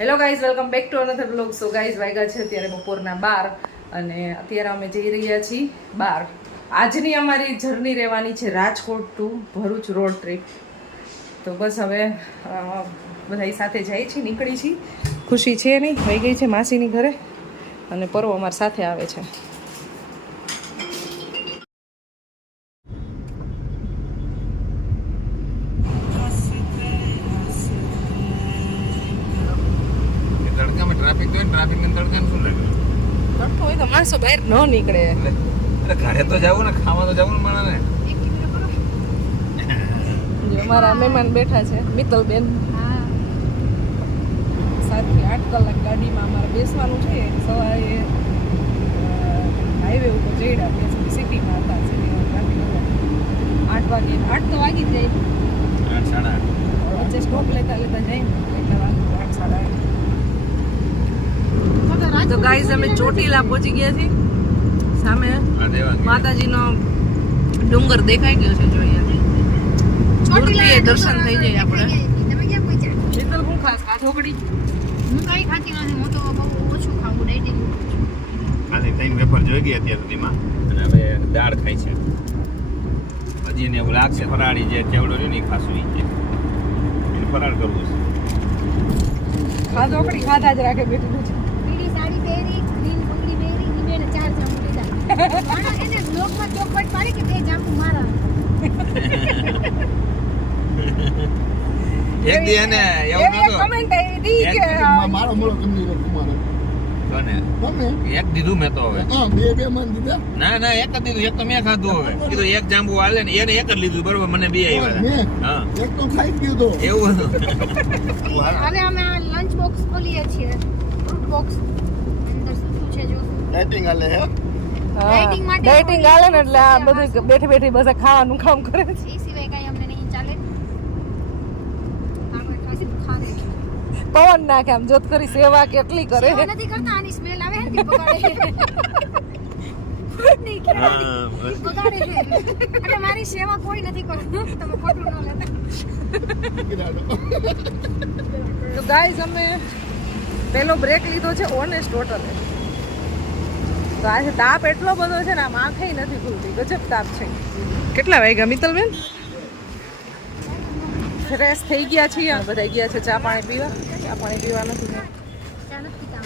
Hello guys, welcome back to another blog. So guys, વાગ્યા છે અત્યારે બપોરના 12 અને અત્યારે અમે જઈ રહ્યા છીએ બહાર. આજની અમારી જર્ની રહેવાની છે Rajkot to Bharuch road trip. તો બસ હવે બધા સાથે જાય છે, નીકળી છીએ. ખુશી છે નહીં, વહી ગઈ છે માસીની ઘરે અને પર્વ અમારી સાથે આવે છે. ટ્રાફિક ને તડકા શું લાગે? તડકો હોય તો માણસો બહાર ન નીકળે. ઘરે તો જવું ને, ખાવા તો જવું ને મળે ને. અમારા મહેમાન બેઠા છે, મિત્તલબેન. 7 થી 8 કલાક ગાડીમાં અમારે બેસવાનું છે. સવારે હાઈવે ઉપર ચડ્યા, ત્યાં સુધી સિટીમાં હતા. સિટીમાં 8 વાગે, 8 તો વાગી જ જાય. 8 સાડા 8 વચ્ચે સ્ટોપ લેતા લેતા જાય ને એટલા વાગે 8 સાડા 8. તો ગાઈઝ, અમે ચોટીલા પહોંચી ગયા છીએ. સામે માતાજીનો ડુંગર દેખાઈ ગયો છે. જોઈએ ચોટીલા દર્શન થઈ જાય આપણે. શીતલ હું ખાસ કાઠોકડી હું કઈ ખાતી નથી, હું તો બહુ ઓછું ખાવું, ડાયટિંગ. આજે 3 વેફર જોઈ ગઈ અત્યાર સુધીમાં અને હવે દાળ ખાઈ છે. હજી એને એવું લાગશે ફરાળી જે ચેવડો રહ્યો ને ખાસું ઈ છે, એને ફરાળ કરવું છે. ખાધોકડી ખાધા જ રાખે બેઠું છે. પીળી સાડી પહેરી, ગ્રીન પગડી પહેરી, ઈ બેને 4 જામુ લીધા. પણ એને બ્લોકમાં ચોખવટ પાડી કે 2 જામુ મારા. એક દી એને એવું નતો કમેન્ટ આવી હતી કે મારો મોળો તમને કુમાર કોને તમે એક દીધું મેં તો હવે. હા બે મન દીધા. ના એક જ દીધું, એક તો મેં ખાધું. હવે કીધું એક જાંબુ હાલે ને, એને એક જ લીધું. બરોબર, મને 2 આવ્યા. મેં હા, એક તો ખાઈ ગયો તો એવું હતું. હવે અમે આ લંચ બોક્સ ખોલીએ છીએ, ફ્રૂટ બોક્સ. અંદર શું શું છે જો. ડાયટિંગ આલે હે Dieting માટે ડાયટિંગ હાલે ને એટલે આ બધું બેઠી બેઠી બસ ખાવાનું કામ કરે છે. એ સિવાય કઈ અમને નહીં ચાલે. આપણે ખાસી ખાને પવન નાખે આમ જોત કરી સેવા કેટલી કરે. સેવા નથી કરતા, આની સ્મેલ આવે ને બગાડે. નહીં કે બગાડે છે. એટલે મારી સેવા કોઈ નથી કરતું, તમે ખોટું ન લેતા. તો ગાઈઝ, અમે પેલો બ્રેક લીધો છે ઓનેસ્ટ હોટલે. તો આજે તાપ એટલો બધો છે ને, આમ આંખે નથી ખુલતી. ગજબ તાપ છે. કેટલા વાગ્યા મિત્તલબેન? ફ્રેશ થઈ ગયા છીએ, બધા ગયા છે ચા પાણી પીવા. ચા પાણી પીવા નથી. ચા નથી પીતા.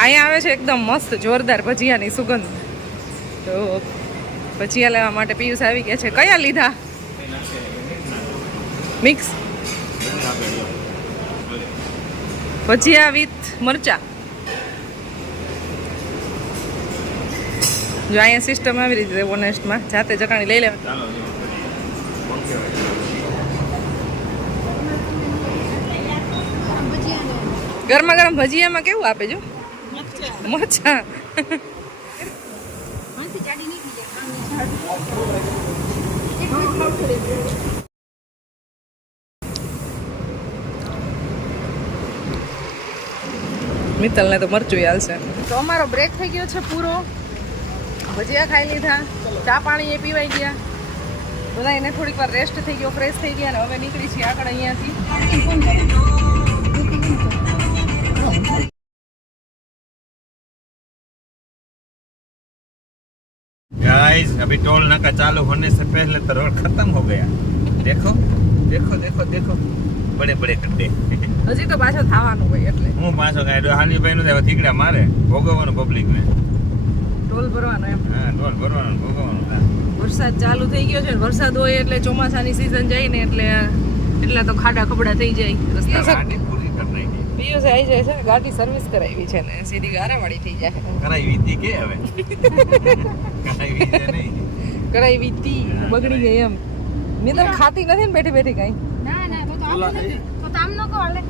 અહીંયા આવે છે એકદમ મસ્ત જોરદાર ભજીયાની સુગંધ. તો ભજીયા લેવા માટે પિયુષ આવી ગયા છે. કયા લીધા? મિક્સ ભજીયા વિથ મરચા. જો અહીંયા સિસ્ટમ આવી રીતે ઓનેસ્ટમાં જાતે ચટણી લઈ લેવા. ગરમા ગરમ ભજીયામાં કેવું આપે જો? મરચા. આનાથી જાડી નહીં થઈ મિત્તલને તો મરચું હાલશે. તો અમારો બ્રેક થઈ ગયો છે પૂરો. ભજીયા ખાઈ લીધા, ચા પાણી એ પીવાઈ ગયા, બધા એને થોડીક વાર રેસ્ટ થઈ ગયો, ફ્રેશ થઈ ગયા. અને હવે નીકળી છીએ આગળ અહીંયાથી. गाइस, अभी टोल नाका चालू होने से पहले तो रोड खत्म हो गया. देखो देखो देखो देखो, बड़े बड़े गड्ढे. હજી તો પાછો થવાનું હોય એટલે હું પાછો કાઢ્યો હાલી ભાઈ નું ઠીકડા મારે ભોગવવાનું પબ્લિક ને. ટોલ ભરવાનો એમ. હા, ટોલ ભરવાનું ભોગવવાનું. વરસાદ ચાલુ થઈ ગયો છે. વરસાદ હોય એટલે ચોમાસાની સિઝન જાય ને એટલે એટલા તો ખાડા ખબડા થઈ જાય રસ્તા. ગાડી પૂરી કરી નાખી. પીયુષ આવી જાય છે, ગાડી સર્વિસ કરાવી છે ને સીધી ગારાવાળી થઈ જાય. કરાવી હતી કે હવે કરાવી છે નહીં, કરાવી હતી, બગડી ગઈ એમ. મેં તો ખાતી નથી ને બેઠી બેઠી કઈ. ના ના, તો આમ નથી. તો આમ ન કહો હાલે.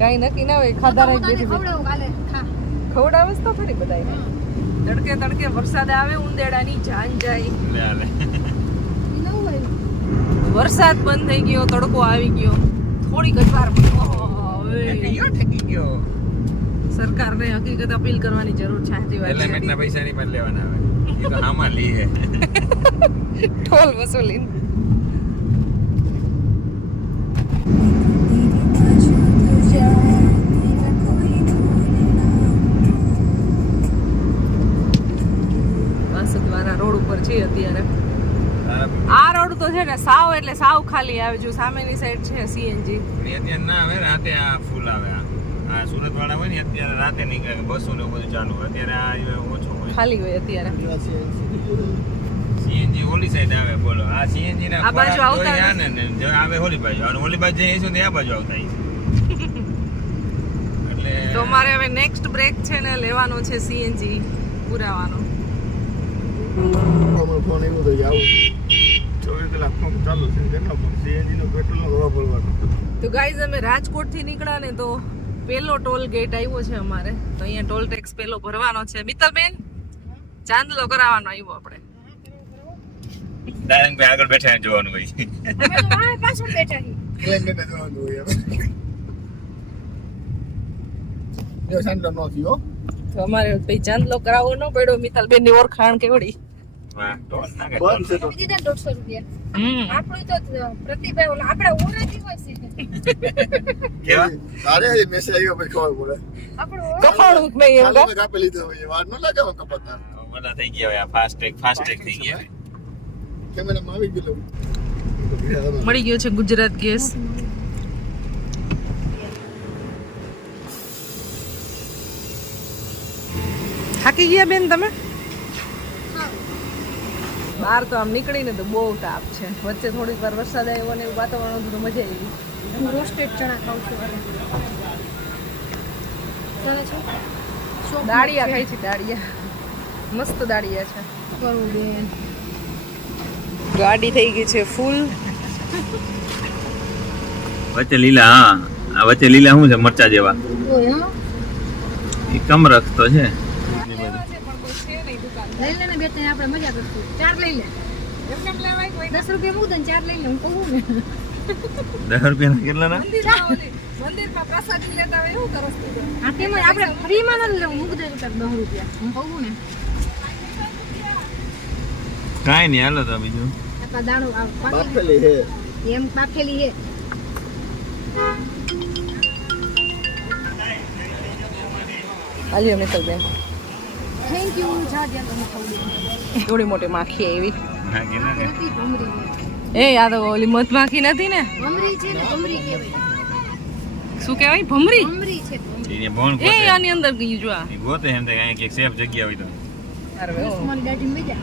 કઈ નક્કી ના હોય, ખાધા રહી બેઠી બેઠી. ખવડાવું કાલે ખા. ખવડાવે તો ખરી બધાય. તડકે તડકે વરસાદ આવે, ઉંદેડાની જાન જાય. લે લે. ઈ નવું હોય. વરસાદ બંધ થઈ ગયો, તડકો આવી ગયો. થોડીક જ વાર ઠેકી ગયો. સરકારને હકીકત અપીલ કરવાની જરૂર છે. સાચી વાત હેલ્મેટ ના છે. પૈસા નહીં પણ લેવાના આવે. એ તો આમાં લી હે. ટોલ વસૂલી. ને સાવ એટલે સાવ ખાલી આવે જો સામેની સાઈડ છે સીએનજી. અત્યારે ના આવે રાતે આ ફૂલ આવે આ સુરત વાળા હોય ને અત્યારે રાતે નીકળે કે બસો ને એવું બધું ચાલુ હોય. અત્યારે આ ઓછો હોય ખાલી હોય અત્યારે. સીએનજી ઓલી સાઈડ આવે બોલો આ સીએનજી ના આ બાજુ આવતા ને આવે ઓલી બાજુ અને ઓલી બાજુ જઈશું ને આ બાજુ આવતા એટલે તો મારે હવે નેક્સ્ટ બ્રેક છે ને લેવાનો છે સીએનજી પુરાવાનો. ફોન એવું થઈ આવું 24 કલાક ફોન ચાલુ છે કેટલો ફોન સીએનજી નો પેટ્રોલ નો હવા પડવાનો. તો ગાઈઝ અમે રાજકોટ થી નીકળ્યા ને તો પેલો ટોલ ગેટ આવ્યો છે અમારે તો અહીંયા ટોલ ટેક્સ પેલો ભરવાનો છે. મિત્તલબેન ચાંદલો કરાવવાનો આવ્યો આપણે. ડાયરેક્ટ ભાઈ આગળ બેઠા જોવાનું હોય અમે તો વાહે પાછળ બેઠા છીએ. ક્લેન્ડર ને જવાનું હોય હવે જો સેન્ટર નો થયો તો અમારે ભાઈ ચાંદલો કરાવવો ન પડ્યો. મિત્તલબેન ની ઓળખાણ કેવડી. વાહ ટોલ નાકે બંધ છે તો આપી દીધા 150 રૂપિયા. આપણું તો પ્રતિભાઈ ઓલા આપણે ઓરાથી હોય છે. કેવા તારે મેસેજ આવ્યો પછી ખબર પડે આપણું કફાણું જ નહીં એમ ચાલો મેં કાપી લીધો હોય વાર ન લાગે કપાતા બધા થઈ ગયા હોય ફાસ્ટેગ થઈ ગયા હોય. કેમેરામાં આવી ગયેલો મળી ગયો છે ગુજરાત ગેસ. થાકી ગયા બેન તમે? બહાર તો આમ નીકળીને તો બહુ તાપ છે. વચ્ચે થોડીક વાર વરસાદ આવ્યો ને એવું વાતાવરણ હતું તો મજા આવી. હું રોસ્ટેડ ચણા ખાઉં છું. ચણા છે? શોપ દાળિયા ખાઈ છે દાળિયા. મસ્ત દાળિયા છે. કરું બેન. ગાડી થઈ ગઈ છે ફૂલ. વચ્ચે લીલા હા આ વચ્ચે લીલા શું છે મરચા જેવા ઓય હા. એ કમરખ તો છે. લઈ લે ને બે ત્રણ આપણે મજા કરશું. 4 લઈ લે. 10 રૂપિયા મુદન 4 લઈ લે હું કહું ને. 10 રૂપિયાના કેટલા ના મંદિરમાં પ્રસાદી લેતા હોય એવું કરસ તું. આ તેમાં આપણે ફ્રીમાં ન લેવું મુક દે 10 રૂપિયા હું કહું ને. કાંઈ નહીં હાલો તો બીજું આપણા દાણો આ બાફેલી હે એમ બાફેલી હે. આલ્યો મિત્તલબેન. થેન્ક યુ જા દે તમે ખાવું. એવડી મોટી માખી આવી. ના કે ના કે નથી ભમરી. એ આ તો ઓલી મધમાખી નથી ને? ભમરી છે ને ભમરી કહેવાય. શું કહેવાય? ભમરી. ભમરી છે. એને બોન એ આની અંદર ગયું જો આ. એ ગોતે એમ થાય કે એક સેફ જગ્યા હોય તો અરે ઓ. મન ગાડી મજા.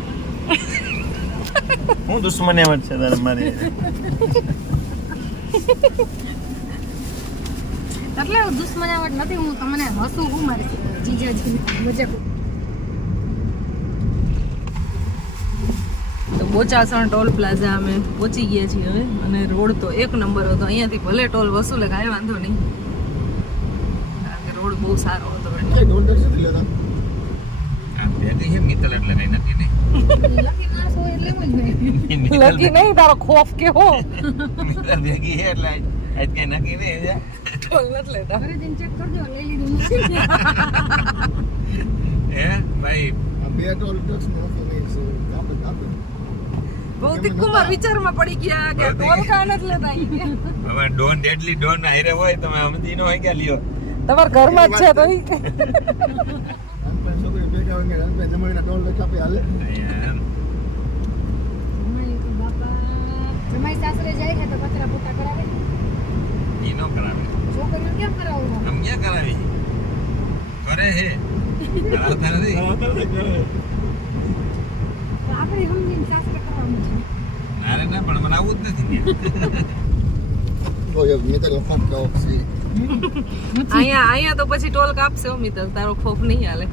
હું દુશ્મન એમ જ છે તારે મારે એટલે દુશ્મનાવટ નથી હું તમને હસું હું મારી જીજાજી મજાક. તો બોચાસણ ટોલ પ્લાઝા અમે પહોંચી ગયા છીએ હવે અને રોડ તો એક નંબર હતો. અહીંયાથી ભલે ટોલ વસૂલે કાંઈ વાંધો નહીં કારણ કે રોડ બહુ સારો હતો. એ ડોન્ટ નથી લેતા આ ભેગી છે મિત્તલ એટલે કઈ નક્કી નહીં લકી માણસ હોય એટલે એમ જ નહીં. લકી નહીં તારો ખોફ કે હો મિત્તલ ભેગી છે એટલે આજ કઈ નક્કી નહીં છે ટોલ નથી લેતા. ઘરે જઈને ચેક કરજો લઈ લીધું. હે ભાઈ આ બે ટોલ ટેક્સ નો નથી કાપે કાપે ભૌતિક કુમાર વિચારમાં પડી ગયા કે ટોલ કા નથી લેતા અહીં. હવે ડોન ડેડલી ડોન હારે હોય તમે સમજી ન હોય કે લ્યો તમારા ઘરમાં જ છે તો ઈ. અનપેન છોકરી ભેગા હોય ને અનપેન જમાડીને ટોલ ટેક્સ આપે હાલે જમાઈ તો બાપા જમાઈ સાસરે જાય છે તો કચરા પોતા કરાવે. ઈ ન કરાવે છોકરીઓ કેમ કરાવવું? આમ ક્યાં કરાવી કરે હે કરાવતા નથી તો આપણે સમજીને સાસરે કરાવવું છે. ના રે ના પણ મને આવું જ નથી તો એ મિત્ર લફાટ કાઓ છે અહીંયા તો પછી ટોલ કાપશે હો મિત્ર તારો ખોફ નહીં હાલે.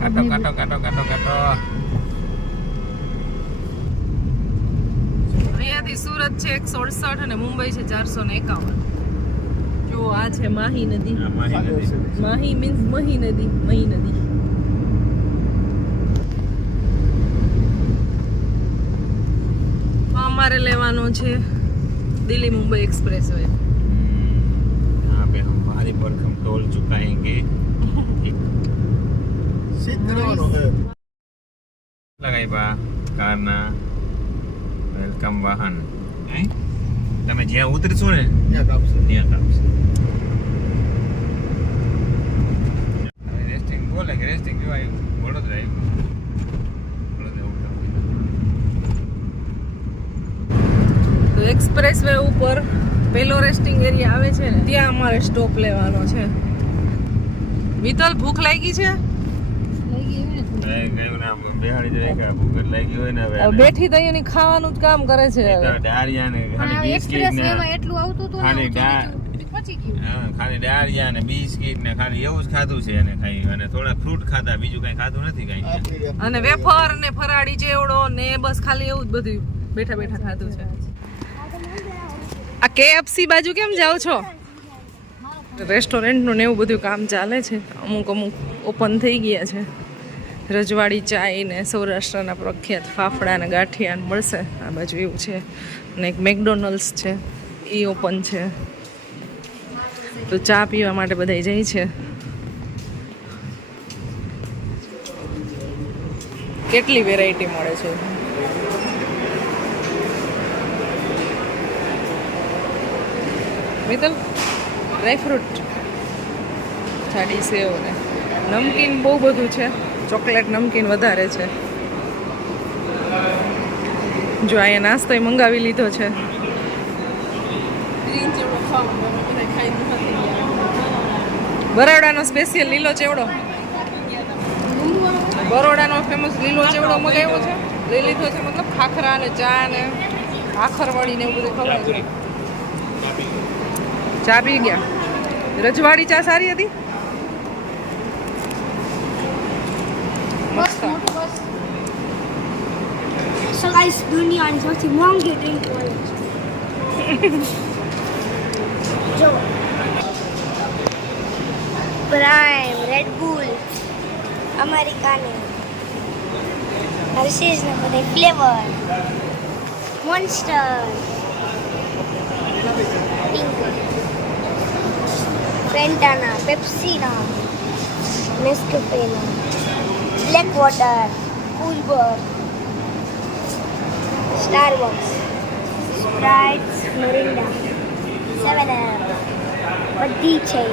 કાટો કાટો કાટો કાટો કાટો અહીંયાથી સુરત છે 168 અને મુંબઈ છે 451. જો આ છે માહી નદી. આ માહી નથી માહી મીન્સ મહી નદી. મહી નદી અમારે લેવાનો છે દિલ્હી મુંબઈ એક્સપ્રેસ વે. यहाँ पे हम भारी भरकम टोल चुकाएंगे સીટ કરવાનો હે લગાઈ બા કારના વેલકમ વાહન તમે જ્યાં ઉતરશો ને ત્યાં કાપશે ત્યાં કાપશે હવે રેસ્ટિંગ બોલે કે રેસ્ટિંગ જો આવ્યું વડોદરા આવ્યું એક્સપ્રેસ વે ઉપર પેલો રેસ્ટિંગ એરિયા આવે છે ને ત્યાં અમારે સ્ટોપ લેવાનો છે. મિત્તલ ભૂખ લાગી છે? લઈ ગઈ હોય ને કયું નામ બેહાડી જાય કે ભૂખ લાગી હોય ને હવે બેઠી તો અહીંયાની ખાવાનું જ કામ કરે છે હવે. ડાળિયા ને ખાલી પણ આ બિસ્કિટ એક્સપ્રેસ ને વેમાં એટલું આવતું હતું ને ખાલી ઊંચું ડા- નીચું પચી ગયું. હા, ખાલી ડાળિયા ને બિસ્કિટ ને ખાલી એવું જ ખાધું છે અને ખાઈ અને થોડા ફ્રૂટ ખાધા, બીજું કઈ ખાધું નથી કઈ. અને વેફર ને ફરાળી ચેવડો ને બસ ખાલી એવું જ બધું બેઠા બેઠા ખાધું છે. આ KFC બાજુ કેમ જાઓ છો? રેસ્ટોરન્ટનું ને એવું બધું કામ ચાલે છે. અમુક ઓપન થઈ ગયા છે. રજવાડી ચાય ને સૌરાષ્ટ્રના પ્રખ્યાત ફાફડા ને ગાંઠિયા ને મળશે આ બાજુ એવું છે. અને એક મેકડોનલ્ડ્સ છે એ ઓપન છે. તો ચા પીવા માટે બધા જાય છે. કેટલી વેરાયટી મળે છે. મિત્તલ ડ્રાયફ્રૂટ જાડી સેવ ને નમકીન બહુ બધું છે. ચોકલેટ નમકીન વધારે છે. જો અહીંયા નાસ્તો મંગાવી લીધો છે. બરોડાનો સ્પેશિયલ લીલો ચેવડો, બરોડાનો ફેમસ લીલો ચેવડો મંગાવ્યો છે. લઈ લીધો છે મતલબ ખાખરા ને ચા ને આખરવાળી ને એવું બધું ખવાય છે. ચા પી ગયા. રજવાડી ચા સારી હતી. મસ્ત. So guys, દુનિયાની સૌથી મોંઘી ડ્રિંક મળે છે. જો પ્રાઇમ, રેડ બુલ, અમેરિકાની, હર્શીઝના બધા ફ્લેવર, મોન્સ્ટર, પિંક, ફેન્ટાના, પેપ્સીના, નેસ્કેફેના, બ્લેક વોટર, કુલબર, સ્ટારબક્સ, સ્પ્રાઇટ, મિરિન્ડા, 7up, બધી છે.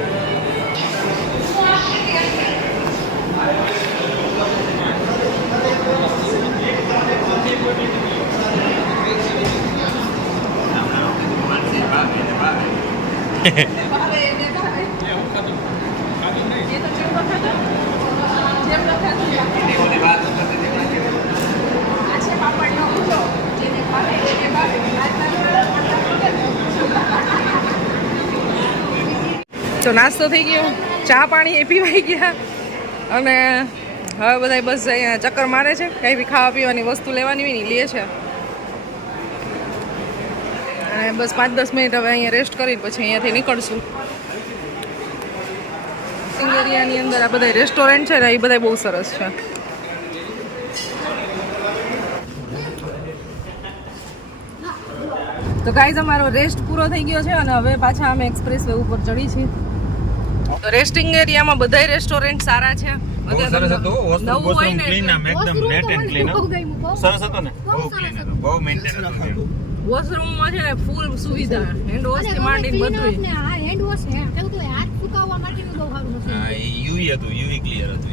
તો નાસ્તો થઈ ગયો, ચા પાણી એ પીવાઈ ગયા અને હવે બધા બસ અહીંયા ચક્કર મારે છે. કંઈ બી ખાવા પીવાની વસ્તુ લેવાની હોય ને લે છે. અને બસ 5-10 મિનિટ હવે અહીંયા રેસ્ટ કરીને પછી અહીંયાથી નીકળશું. એરિયાની અંદર આ બધા રેસ્ટોરન્ટ છે ને એ બધા બહુ સરસ છે. તો ગાઈઝ અમારો રેસ્ટ પૂરો થઈ ગયો છે અને હવે પાછા અમે એક્સપ્રેસ વે ઉપર ચડી છીએ. તો રેસ્ટિંગ એરિયામાં બધા રેસ્ટોરન્ટ સારા છે. બહુ સરસ હતું. નવું હોય ને ક્લીન આમ એકદમ નેટ એન્ડ ક્લીન. સરસ હતો ને, બહુ ક્લીન હતું, બહુ મેન્ટેન હતું. વોશરૂમમાં છે ને ફૂલ સુવિધા, હેન્ડ વોશ થી માંડીને બધું. હા હેન્ડ વોશ હે કેવું તો હાથ સુકાવવા માટેનું બહુ સારું મશીન. હા, યુવી હતું, યુવી ક્લિયર હતું.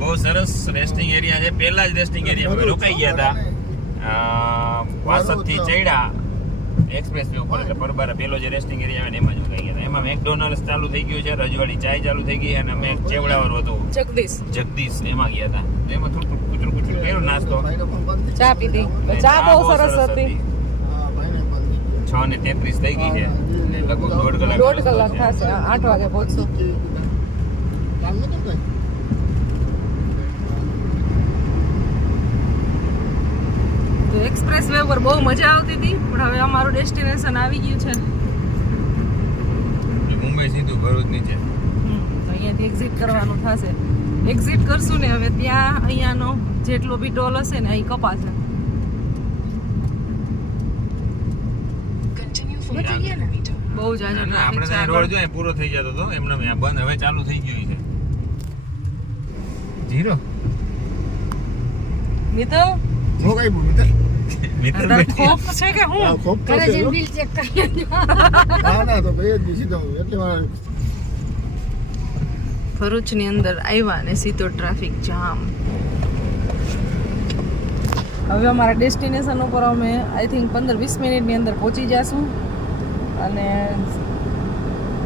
બહુ સરસ રેસ્ટિંગ એરિયા છે. પહેલા જ રેસ્ટિંગ એરિયામાં રોકાઈ ગયા હતા. વાસદ થી ચડ્યા એક્સપ્રેસ વે ઉપર એટલે પરબારા પેલો જે રેસ્ટિંગ એરિયા આવે ને એમાં જ રોકાઈ ગયા હતા. એમાં મેકડોનલ્ડ્સ ચાલુ થઈ ગયું છે, રજવાડી ચાય ચાલુ થઈ ગઈ અને અમે ચેવડાવાળું હતું જગદીશ એમાં ગયા હતા. એમાં થોડું કુચરું કર્યો નાસ્તો. ચા પીધી. ચા બહુ સરસ હતી. 6:33 થઈ ગઈ છે. લગભગ 1.5 કલાક થશે. 8 વાગે પહોંચશું. તો એક્સપ્રેસ વે પર બહુ મજા આવતી હતી પણ હવે અમારું ડેસ્ટિનેશન આવી ગયું છે. મુંબઈ સીધું ભરૂચ નીચે. તો અહીંયાથી એક્ઝિટ કરવાનું થશે. એક્ઝિટ કરશું ને હવે ત્યાં અહીંયાનો જેટલો બી ટોલ હશે ને અહીં કપાશે. બહુ જ આજે આપણે ત્યાં રોડ જોઈએ પૂરો થઈ જતો હતો એમને બંધ, હવે ચાલુ થઈ ગયો છે. જીરો મિત્તલ અંદર ખોફ છે કે હું ઘરે જઈને બિલ ચેક કરી લેજો. ભરૂચની અંદર આવ્યા ને સીધો ટ્રાફિક જામ. હવે અમારા ડેસ્ટિનેશન ઉપર અમે આઈ થિંક 15-20 મિનિટની અંદર પહોંચી જઈશું અને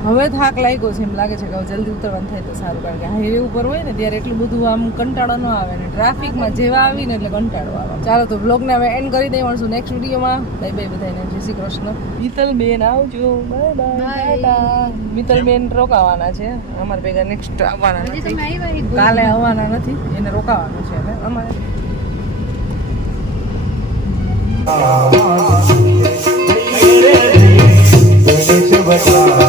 હવે થાક લાગ્યો છે એમ લાગે છે કે હવે જલ્દી ઉતરવાનું થાય તો સારું કારણ કે હાઈવે ઉપર હોય ને ત્યારે એટલું બધું આમ કંટાળો ન આવે ને ટ્રાફિકમાં જેવા આવીને એટલે કંટાળો આવે ચાલો તો બ્લોગને હવે એન્ડ કરી દઈ મળશું નેક્સ્ટ વિડીયોમાં બાય બાય બધાને જય શ્રી કૃષ્ણ મિત્તલબેન આવજો બાય બાય મિત્તલબેન રોકાવાના છે અમારે ભેગા નેક્સ્ટ આવવાના હજી નથી તમે આવ્યા નહીં. કાલે આવવાના નથી એને રોકાવાનું છે હવે અમારે गणेश बचा